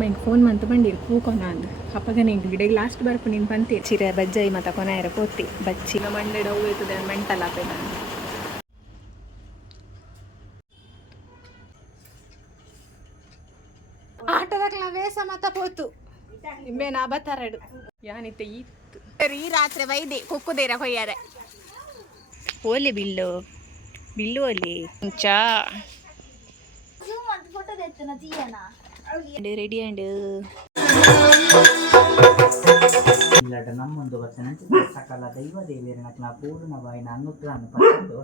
ಹಿಂಗೆ phone month ಬಂದಿರು ಕೂಕೊನ ಅಂದು ಅಪ್ಪಗ ನಿಂಗೆ ಗಿಡಗೆ ಲಾಸ್ಟ್ ಬರ್ಪು ನೀನು ಬಂತಿ ಚಿರೆ ಬಜ್ಜಾಯಿ ಮತ್ತು ಕೊನೆಯರ ಪೋತಿ ಬಚ್ಚಿ ಮಂಡೆ ಡೌ ಆಯ್ತದೆ ಮೆಂಟಲ್ ಆಪೆ ನಾನು ಆಟದಾಗಲ ವೇಸ ಮತ ಪೋತು ನಿಂಬೇನ ಬತ್ತಾರಡು ಯಾನಿತ್ತೆ ಈತ್ತು ಈ ರಾತ್ರಿ ವೈದೆ ಕುಕ್ಕುದೇರ ಕೊಯ್ಯಾರೆ ಓಲಿ ಬಿಲ್ಲು ಬಿಲ್ಲು ಓಲಿ ಚಾ ರೆಡಿ ಅಂಡ್ ಇಲ್ಲಡ ನಮ್ಮೊಂದು ವಚನ ಸಕಲ ದೈವ ದೇವಿಯರನ ಪೂರ್ಣವಾಯಿನ ಅನುಗ್ರಹವನ್ನು ಪಡೆದು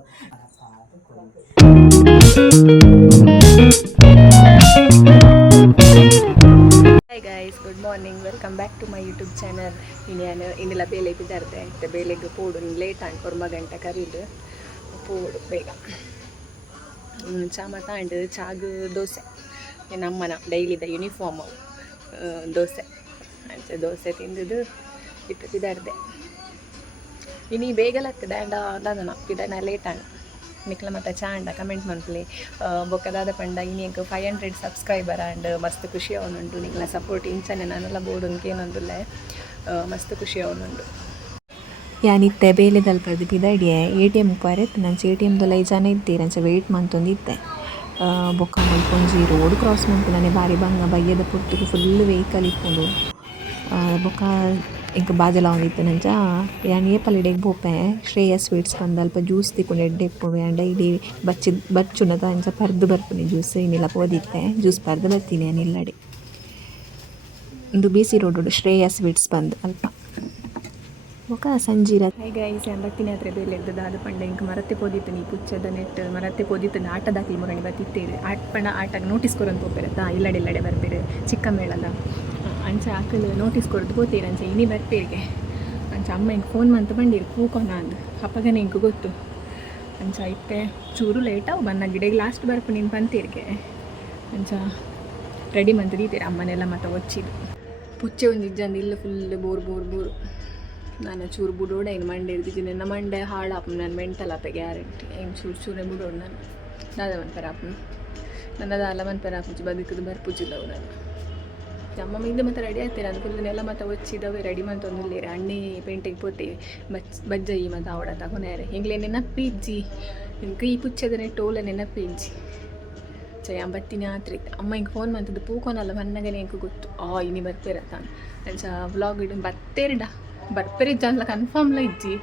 hi guys good morning welcome back to my YouTube channel ಇನ್ನೆಲ್ಲ ಬೇಲೆ ಬಿದ್ದಾರ್ದೆ ಆಯ್ತು ಬೇಲೆಗೆ ಪೋಡು ಲೇಟ್ ಆಂಡ್ ಕೊರ್ಮ ಗಂಟೆ ಕರೀದು ಪೋಡು ಬೇಗ ಚಾ ಮಾತಾಂಡು ಚಾಗು ದೋಸೆ ನಮ್ಮನ ಡೈಲಿದ ಯೂನಿಫಾರ್ಮ್ ದೋಸೆ ಅಂಚೆ ದೋಸೆ ತಿಂದಿದ್ದು ಇಟ್ಟು ಪಿದಾಡ್ದೆ ಇನ್ನು ಬೇಗಲಕ್ಕ ಡ್ಯಾಂಡ ದಾದನ ಪಿದಾನ ಲೇಟ್ ಆಂಡ್ ನಿಕ್ಲ ಮತ್ತು ಚಾ ಅಂಡ ಕಮೆಂಟ್ ಮನ್ಪಲಿ ಬೊಕ್ಕದಾದ ಪಂಡ ಇನ್ನೇಕ 500 ಸಬ್ಸ್ಕ್ರೈಬರ್ ಆ್ಯಂಡ್ ಮಸ್ತ್ ಖುಷಿ ಅವನುಂಟು ನಿಕ್ಲ ಸಪೋರ್ಟ್ ಇಂಚನೆ ನಾನೆಲ್ಲ ಬೋರ್ಡು ಏನೊಂದಿಲ್ಲ ಮಸ್ತ್ ಖುಷಿ ಅವನುಂಟು ಯಾನಿತ್ತೆ ಬೇಲೆ ತಲುಪದು ಪಿದಾಡಿಯೇ ATM ಬರೆತ್ತು ನಂಚೆ ATMದಲ್ಲ ಜನ ಇದ್ದೀರಿ ಅಂಚೆ ವೆಯ್ಟ್ ಮಂತೊಂದಿತ್ತೆ ಬೊಕ್ಕ ಮಲ್ಕೊಂಜಿ ರೋಡ್ ಕ್ರಾಸ್ ಮಂತು ನನಗೆ ಬಾರಿ ಬಂಗ ಬಯ್ಯದ ಪುರ್ತಿಗೆ ಫುಲ್ ವೆಹಿಕಲ್ ಇಪ್ಪುಂಡು ಬೊಕ್ಕ ಇಂಕ ಬಾಜಲ ಒಂದಿತ್ತು ನಂಚ ಯಾನ್ ಏಪಲಿಡೆಗೆ ಬೋಪೆ ಶ್ರೇಯ ಸ್ವೀಟ್ಸ್ ಬಂದು ಅಲ್ಪ ಜ್ಯೂಸ್ ತಿಕ್ಕೊಂಡು ಎಡ್ಡೆ ಇಪ್ಪುಂಡು ಆ್ಯಂಡ್ ಡೈಲಿ ಬಚ್ಚುನದ ಅಂಚ ಪರ್ದು ಬರ್ಪುನಿ ಜ್ಯೂಸ್ ಇನ್ನಿಲ್ಲ ಪೋದಿತ್ತೆ ಜ್ಯೂಸ್ ಪರ್ದು ಬರ್ತೀನಿ ಏನಿಲ್ಲಡೆ ಒಂದು BC ರೋಡ್ ಶ್ರೇಯ ಸ್ವೀಟ್ಸ್ ಬಂದು ಅಲ್ಪ ಬೊಕ್ಕ ಸಂಜೀರ ಈಗ ಈಸಿ ಅಂಬತ್ತಿನ ಹತ್ರ ಬೇಲೆ ಇದ್ದದ್ದು ಅದು ಪಂಡ ಇಂಕ ಮರತ್ತೆ ಪೋದಿತ್ತು ನೀ ಪುಚ್ಚದ ನೆಟ್ ಮರತ್ತೆ ಪೋದಿತ್ತು ಆಟದಾಕಿ ಮುರಣಿ ಬತ್ತಿತ್ತೇರಿ ಪಂಡ ಆಟಕ್ಕೆ ನೋಟಿಸ್ ಕೊರೊಂದು ಹೋಗ್ಬೇರತ್ತಾ ಇಲ್ಲಡೆ ಬರ್ಬೇರೆ ಚಿಕ್ಕ ಮೇಳಲ್ಲ ಅಂಚ ಆಕಲು ನೋಟಿಸ್ ಕೊರದು ಹೋಗ್ತೀರಿ ಅಂಚೆ ಇನಿ ಬರ್ಪೇರಿಗೆ ಅಂಚ ಅಮ್ಮ ಹಿಂಗೆ ಫೋನ್ ಮಂತು ಬಂದಿರು ಕೂಕೊನ ಅಂದು ಅಪ್ಪಗನೇ ಇಂಕ ಗೊತ್ತು ಅಂಚ ಇತ್ತೆ ಚೂರು ಲೇಟಾವು ಬನ್ನ ಗಿಡಗೆ ಲಾಸ್ಟ್ ಬರ್ಪು ನೀನು ಬಂತೀರಿಗೆ ಅಂಚ ರೆಡಿ ಮಂತು ದೀತೀರಿ ಅಮ್ಮನೆಲ್ಲ ಮತ್ತೆ ಒಚ್ಚಿದು ಪುಚ್ಚೆ ಒಂದು ಇಜ್ಜಂದು ಇಲ್ಲ ಫುಲ್ ಬೋರು ನಾನು ಚೂರು ಬಿಡೋಡೆ ಏನು ಮಂಡೆ ಇರ್ತಿದ್ದೀನಿ ನನ್ನ ಮಂಡೆ ಹಾಳಾಪು ನಾನು ಮೆಂಟಲ್ ಆಪೆ ಗ್ಯಾರಂಟಿ ಏನು ಚೂರೇ ಬಿಡೋಡು ನಾನು ದಾದ ಮನ್ಪರ ಆಪು ನನ್ನದು ಅಲ್ಲ ಮನ್ಪರ ಆಪುಜಿ ಬದುಕದು ಬರ್ಪುಜಿಲ್ಲವು ನಾನು ಅಮ್ಮ ಇದು ಮತ್ತೆ ರೆಡಿ ಆಗ್ತೀರ ಅದು ಫುಲ್ ನೆಲ ಮತ್ತೆ ಒಚ್ಚಿದವೆ ರೆಡಿ ಮಂತ ಒಂದಿಲ್ಲೇರಿ ಅಣ್ಣಿ ಪೇಂಟಿಗೆ ಪೋತೇವೆ ಬಜ್ಜಯಿ ಮತ್ತು ಅವಡ ತಗೊನೇರೆ ಹಿಂಗ್ಲೇ ನೆನಪಿಜ್ಜಿ ಇಂಕ ಈ ಪುಚ್ಚದ ನೆಟ್ಟೋಲ ನೆನಪಿಜ್ಜಿ ಚಯ ಅಂಬತ್ತಿನ ಆತ್ರಿ ಅಮ್ಮ ಹಿಂಗೆ ಫೋನ್ ಮಾಡ್ತಿದ್ದು ಪೂಕೋನಲ್ಲ ಮನ್ನಗನೆ ಇಂಕ ಗೊತ್ತು ಇನಿ ಬರ್ಪೇರ ತಾನು ಅಂಚ ವ್ಲಾಗ್ ಇಡು ಬರ್ಪೇರಿಜ್ಜ ಅಲ್ಲ ಕನ್ಫರ್ಮ್ಲ ಇಜ್ಜಿ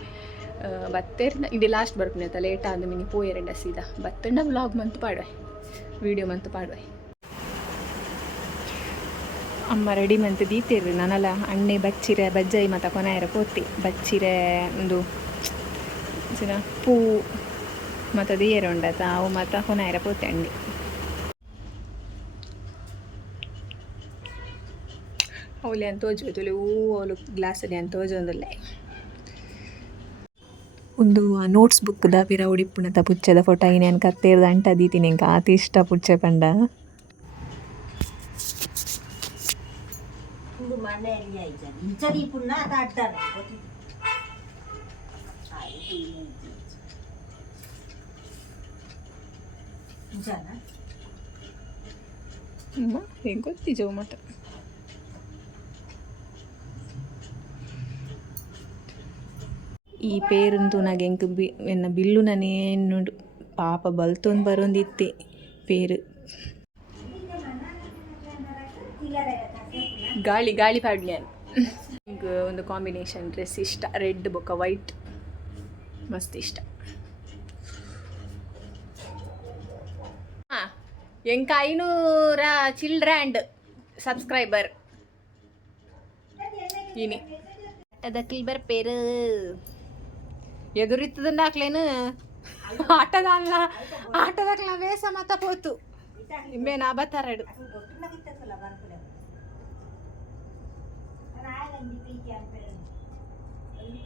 ಬತ್ತೇರಿನ ಇಡೀ ಲಾಸ್ಟ್ ಬರ್ಪನೆ ಆಯ್ತಾ ಲೇಟ್ ಆದ ಮಿನಿ ಪೋಯರೆಂಡ ಸೀದಾ ಬತ್ತಂಡ ವ್ಲಾಗ್ ಮಂತು ಪಾಡುವೆ ವೀಡಿಯೋ ಮಂತು ಪಾಡುವೆ ಅಮ್ಮ ರೆಡಿ ಮಂತು ದೀತೇರಿ ನಾನಲ್ಲ ಅಣ್ಣೆ ಬಚ್ಚಿರೆ ಬಜ್ಜಾಯಿ ಮತ್ತು ಕೊನೆಯರ ಪೋತಿ ಬಚ್ಚಿರೆ ಒಂದು ಪೂ ಮತ್ತು ದಿಯರ ಉಂಡತ ಅವು ಮತ್ತು ಕೊನೆಯರ ಪೋತೆ ಅಂಡಿ ಅವಲೆ ಅಂತ ತೋಜೋದು ಅವಳು ಗ್ಲಾಸಲ್ಲಿ ಅಂತ ತೋಜೊಂದಲ್ಲೇ ಒಂದು ನೋಟ್ಸ್ ಬುಕ್ದ ಪಿರ ಉಡಿಪುಣತ ಪುಚ್ಚದ ಫೋಟೋ ಇನ್ನೇನು ಕತ್ತೇರ್ದು ಅಂಟ ದೀತೀನಿ ಇಂಕ ಆತಿ ಇಷ್ಟ ಪುಚ್ಚೆ ಪಂಡ ಹೆಂಗೆ ಗೊತ್ತಿಜವು ಮತ್ತೆ ಈ ಪೇರಂತೂ ನನಗೆ ಎಂಕ್ ಎನ್ನ ಬಿಲ್ಲು ನಾನೇನು ಪಾಪ ಬಲ್ತೊಂದು ಬರೋಂದಿತ್ತೆ ಪೇರು ಗಾಳಿ ಪಾಡ್ನ್ಯಾನ್ ಈಗ ಒಂದು ಕಾಂಬಿನೇಷನ್ ಡ್ರೆಸ್ ಇಷ್ಟ ರೆಡ್ ಬೊಕ್ಕ ವೈಟ್ ಮಸ್ತ್ ಇಷ್ಟ ಎಂಕ 500 ಚಿಲ್ಡ್ರ್ಯಾಂಡ್ ಸಬ್ಸ್ಕ್ರೈಬರ್ ಇನಿ ಅದಕ್ಕೆ ಬರ್ಪೇರು ಎದುರಿತ್ತದನ್ನ ಹಾಕ್ಲೇನು ಆಟದಾಕ್ಲ ವೇಸ ಮತ ಪೋತು ನಿಂಬೇನ ಬತ್ತಾರಡು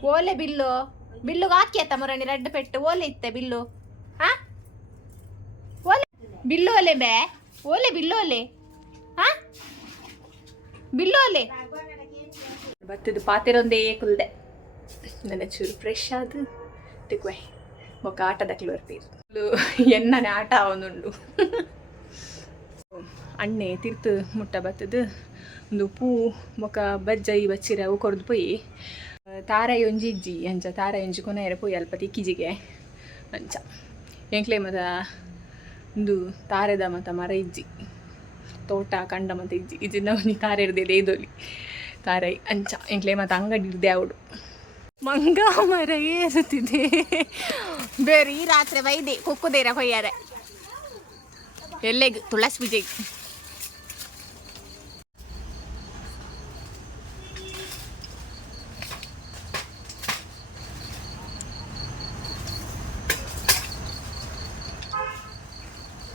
ಓಲೆ ಬಿಲ್ಲುಗೆ ಹಾಕಿ ಆತ ಮುರಣಿ ರೆಡ್ ಪೆಟ್ಟು ಓಲೆ ಇತ್ತೆ ಬಿಲ್ಲು ಹಾ ಓಲೆ ಬಿಲ್ಲು ಓಲೆ ಬೇ ಓಲೆ ಬಿಲ್ಲು ಓಲೆ ಹಾ ಬಿಲ್ಲು ಓಲೆ ಬತ್ತದು ಪಾತೆರೊಂದೇ ಕುಲ್ದೆ ನನ್ನ ಚೂರು ಫ್ರೆಶ್ ಆದು ತಿಕ್ವೆ ಬೊಕ್ಕ ಆಟದಕ್ಲು ಬರ್ತೀರಿ ಎನ್ನನೆ ಆಟ ಅವನುಂಡು ಅಣ್ಣೆ ತಿರ್ತು ಮುಟ್ಟ ಬತ್ತದು ಒಂದು ಪೂ ಮೊಕ ಬಜ್ಜೈ ಬಚ್ಚಿರ ಅವು ಕೊರ್ದು ಪೋಯಿ ತಾರಾಯಿ ಒಂಜಿ ಇಜ್ಜಿ ಅಂಚ ತಾರಾಯಿ ಒಂಜಿ ಕೊನೆಯರೆ ಪೋಯಿ ಅಲ್ಪ ತಿಕ್ಕಿಜಿಗೆ ಅಂಚ ಎಂಕ್ಲೆ ಮತ ಒಂದು ತಾರೆದ ಮತ ಮರ ಇಜ್ಜಿ ತೋಟ ಕಂಡ ಮತ ಇಜ್ಜಿ ಇಜ್ಜಿನ ಒಂಜಿ ತಾರೆ ಇರ್ದೆ ದೇದೊಲಿ ತಾರಾಯಿ ಅಂಚ ಎಂಕ್ಲೆ ಮತ ಅಂಗಡಿ ಇರ್ದೆ ಅವಡು ಮಂಗ ಮರ ಏರುತ್ತಿದೆ ಬೇರೆ ಈ ರಾತ್ರಿ ವೈದೆ ಕುಕ್ಕುದೇರ ಕೊಯ್ಯಾರೆ ಎಲ್ಲಿಗೆ ತುಳಸಿ ಪೂಜೆಗೆ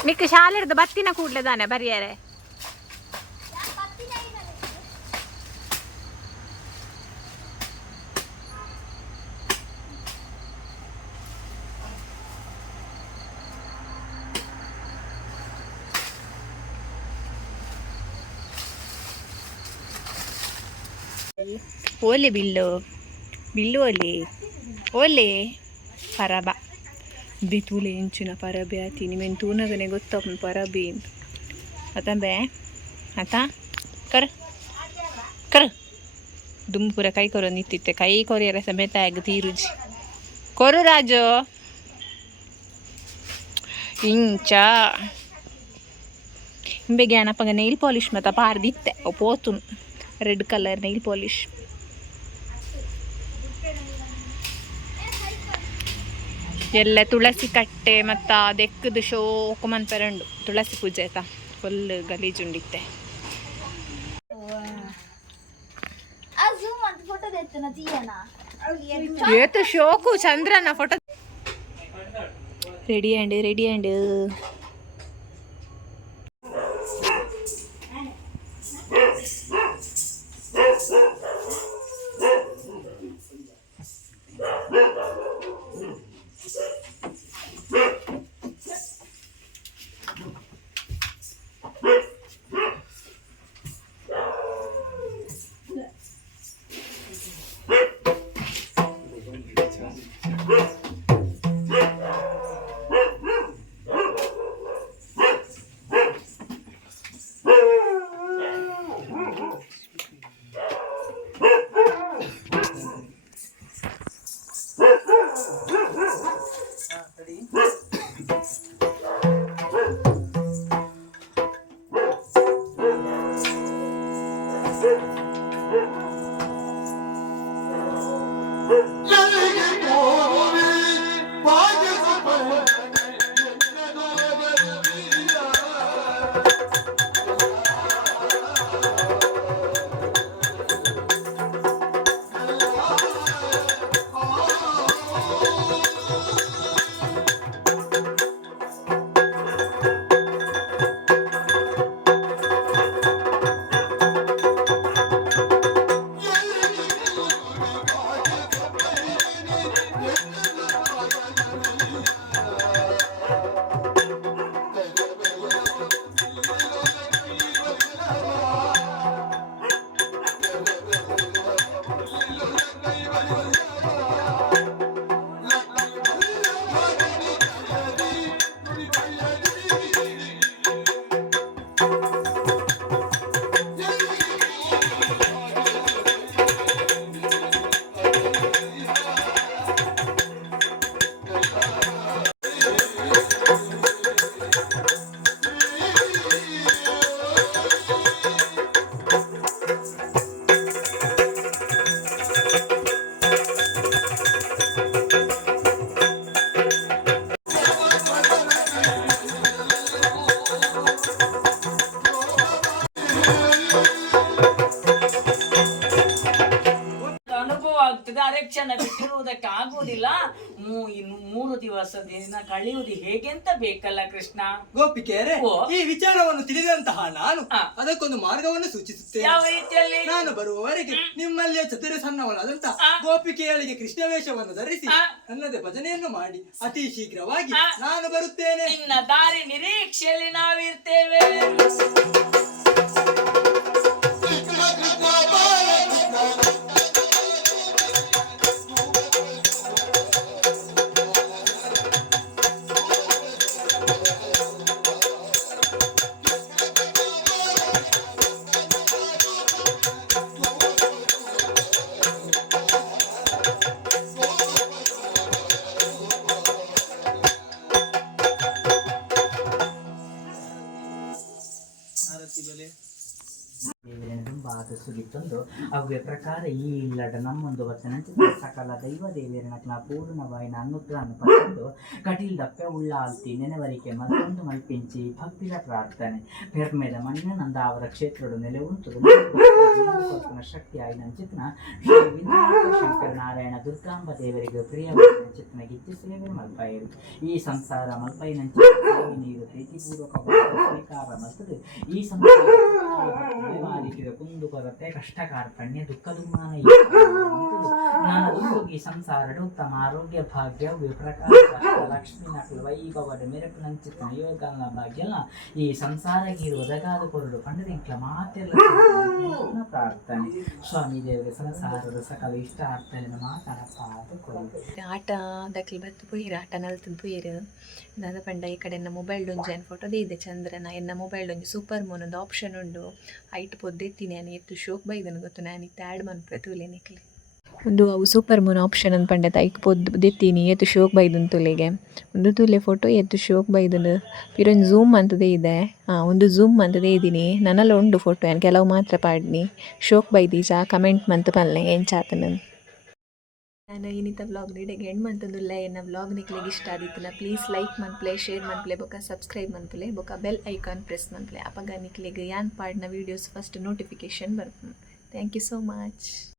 ಮಿಕ್ಕ ಶಾಲೆ ಇರ್ದು ಬತ್ತಿನ ಕೂಡ್ಲೆ ತಾನೆ ಬರಿಯಾರೆ ಓಲೆ ಬಿಲ್ಲು ಬಿಲ್ಲು ಓಲೆ ಪರಬ ಬಿತೂಲೆ ಎಂಚಿನ ಪರಬೆ ಆತಿ ನಿಮೇನು ತೂನಗನೆ ಗೊತ್ತಪ್ಪ ಪರಬೆ ಅತಂಬೆ ಆತ ಕರ್ ಕರ್ ದುಂಪುರ ಕೈ ಕೊರ ನಿಂತಿತ್ತೆ ಕೈ ಕೊರಿಯರ ಸಮೇತ ಆಗ ತೀರುಜಿ ಕೊರು ರಾಜು ಇಂಚ ಹಿಂಬೆ ಜ್ಞಾನಪ್ಪಗ ನೈಲ್ ಪಾಲಿಶ್ ಮತ್ತ ಪಾರ್ದಿತ್ತೆ ಪೋತು ರೆಡ್ ಕಲರ್ ನೈಲ್ ಪಾಲಿಶ್ ಎಲ್ಲ ತುಳಸಿ ಕಟ್ಟೆ ಮತ್ತು ಅದೆಕ್ಕದು ಶೋಕು ಮನ್ಪೆರಂಡು ತುಳಸಿ ಪೂಜೆ ಆಯ್ತಾ ಫುಲ್ ಗಲೀಜುಂಡಿತ್ತೆ ಏತು ಶೋಕು ಚಂದ್ರನ ಫೋಟೋ ರೆಡಿ ಆ್ಯಂಡ್ ಕ್ಷಣ ಬಿಟ್ಟಿರುವುದಕ್ಕೆ ಆಗುವುದಿಲ್ಲ. 3 ದಿನ ಕಳೆಯುವುದು ಹೇಗೆ ಅಂತ ಬೇಕಲ್ಲ ಕೃಷ್ಣ. ಗೋಪಿಕೆಯರೇ, ಈ ವಿಚಾರವನ್ನು ತಿಳಿದಂತಹ ನಾನು ಅದಕ್ಕೊಂದು ಮಾರ್ಗವನ್ನು ಸೂಚಿಸುತ್ತೇನೆ. ಯಾವ ರೀತಿಯಲ್ಲಿ? ನಾನು ಬರುವವರೆಗೆ ನಿಮ್ಮಲ್ಲಿಯ ಚತುರ ಸಣ್ಣವಳಾದಂತಹ ಗೋಪಿಕೆಯಳಿಗೆ ಕೃಷ್ಣ ವೇಷವನ್ನು ಧರಿಸಿ ನನ್ನದೇ ಭಜನೆಯನ್ನು ಮಾಡಿ ಅತಿ ಶೀಘ್ರವಾಗಿ ನಾನು ಬರುತ್ತೇನೆ. ನಿನ್ನ ದಾರಿ ನಿರೀಕ್ಷೆಯಲ್ಲಿ ನಾವಿರ್ತೇವೆ. ತುಂಬ ಅದು ಸುಗಿತ್ತೊಂದು ಅವ್ಯ ಪ್ರಕಾರ ಈ ಇಲ್ಲಡ ನಮ್ಮೊಂದು ವಚನಂಚ ಸಕಲ ದೈವ ದೇವಿಯರನ ಪೂರ್ಣವಾಯಿನ ಅನುಗ್ರಹ ಪಡೆದು ಕಟೀಲ್ ದಪ್ಪೆ ಉಳ್ಳಾಲ್ತಿ ನೆನೆವರಿಕೆ ಮತ್ತೊಂದು ಮಲ್ಪಿಂಚಿ ಭಕ್ತಿಯ ಪ್ರಾರ್ಥನೆ ಪೆರ್ಮೆದ ಮಣ್ಣ ನಂದ ಅವರ ಕ್ಷೇತ್ರಡು ನೆಲೆ ಉಂಟು ಶಕ್ತಿ ಆಯ್ನ ಚಿತ್ನ ಶ್ರೀ ವಿನಾಯಕ ಶಂಕರ ನಾರಾಯಣ ದುರ್ಗಾಂಬ ದೇವರಿಗೆ ಪ್ರಿಯವಾದ ಚಿತ್ನ ಗಿಚ್ಚಿ ಸೇವೆ ಮಲ್ಪಾಯರು ಈ ಸಂಸಾರ ಮಲ್ಪೈನಂಚ ನೀರು ಪ್ರೀತಿಪೂರ್ವಕವಾದ ಸ್ವೀಕಾರ ಮಲ್ತದೆ ಈ ಸಂಸಾರ ಕುಂದು ಕೊರತೆ ಕಷ್ಟ ಕಾರ್ಪಣ್ಯ ದುಃಖ ದುಮ್ಮಾನ ನಾನು ಈ ಸಂಸಾರ ಉತ್ತಮ ಆರೋಗ್ಯ ಭಾಗ್ಯ ವಿಪ್ರಕಾರ ಲಕ್ಷ್ಮೀ ನಕಲು ವೈಭವದ ಮೆರಪು ನಂಚಿನ ಯೋಗನ ಭಾಗ್ಯ ಈ ಸಂಸಾರಕ್ಕೆ ಒದಗಾದ ಕೊರಡು ಪಂಡದಿಂಕ್ಲ ಮಾತೆಲ್ಲ ಪ್ರಾರ್ಥನೆ ಸ್ವಾಮಿ ದೇವರ ಸಂಸಾರದ ಸಕಲ ಇಷ್ಟ ಅರ್ಥನ ಮಾತಾಡಪ್ಪ ಆಟ ದಕ್ಕಲ್ ಬತ್ತು ಪುಯ್ಯರು ಆಟ ನಲ್ತದ ಪುಯ್ಯರು ದಾದ ಪಂಡ ಈ ಕಡೆ ಮೊಬೈಲ್ ಡೊಂಜಿ ಫೋಟೋದೇ ಇದೆ ಚಂದ್ರನ ಎನ್ನ ಮೊಬೈಲ್ ಡೊಂಜಿ ಸೂಪರ್ ಮೂನ್ ಒಂದು ಆಪ್ಷನ್ ಉಂಡು ಹೈಟ್ ಪೊದ್ದೆತ್ತೀನಿ ನಾನು ಎತ್ತು ಶೋಕ್ ಬೈದನು ಗೊತ್ತು ನಾನು ಇತ್ತು ಆ್ಯಡ್ ಮನ್ಪೆ ತೂಲೆನಿಕ್ಲಿ ಒಂದು ಅವು ಸೂಪರ್ ಮೂನ್ ಆಪ್ಷನ್ ಅಂತ ಪಂಡದ ಐಕ್ ಪೊದ್ದೆತ್ತೀನಿ ಎತ್ತು ಶೋಕ್ ಬೈದನ್ ತುಲೆಗೆ ಒಂದು ತುಲೆ ಫೋಟೋ ಎತ್ತು ಶೋಕ್ ಬೈದನು ಪಿರೊಂದು ಝೂಮ್ ಅಂತದೇ ಇದೆ ಒಂದು ಝೂಮ್ ಅಂತದೇ ಇದ್ದೀನಿ ನನ್ನೆಲ್ಲ ಉಂಡು ಫೋಟೋ ಏನು ಕೆಲವು ಮಾತ್ರ ಪಾಡ್ನಿ ಶೋಕ್ ಬೈದೀಜ ಕಮೆಂಟ್ ಮಂತ್ ಪಲ್ಲೆ ಎಂಚಾತನ ನಾನು ಇನ್ನಿತ ವ್ಲಾಗ್ ನೀಡಿಗೆ ಹೆಣ್ಣು ಮಂತಂದುಲ್ಲ ಎನ್ನ ವ್ಲಾಗ್ ನಿಕ್ಲಿಗೆ ಇಷ್ಟ ಆದಿತ್ತನ ಪ್ಲೀಸ್ ಲೈಕ್ ಮನ್ಪ್ಲೆ ಶೇರ್ ಮನ್ಪ್ಲೆ ಬೊಕ್ಕ ಸಬ್ಸ್ಕ್ರೈಬ್ ಮನ್ಪ್ಲೆ ಬೊಕ್ಕ ಬೆಲ್ ಐಕಾನ್ ಪ್ರೆಸ್ ಮನ್ಪ್ಲೆ ಅಪಗ ನಿಕ್ಲಿಗೆ ಯಾನ್ ಪಾಡ್ನ ವೀಡಿಯೋಸ್ ಫಸ್ಟ್ ನೋಟಿಫಿಕೇಶನ್ ಬರ್ತೀನಿ ಥ್ಯಾಂಕ್ ಯು ಸೋ ಮಚ್.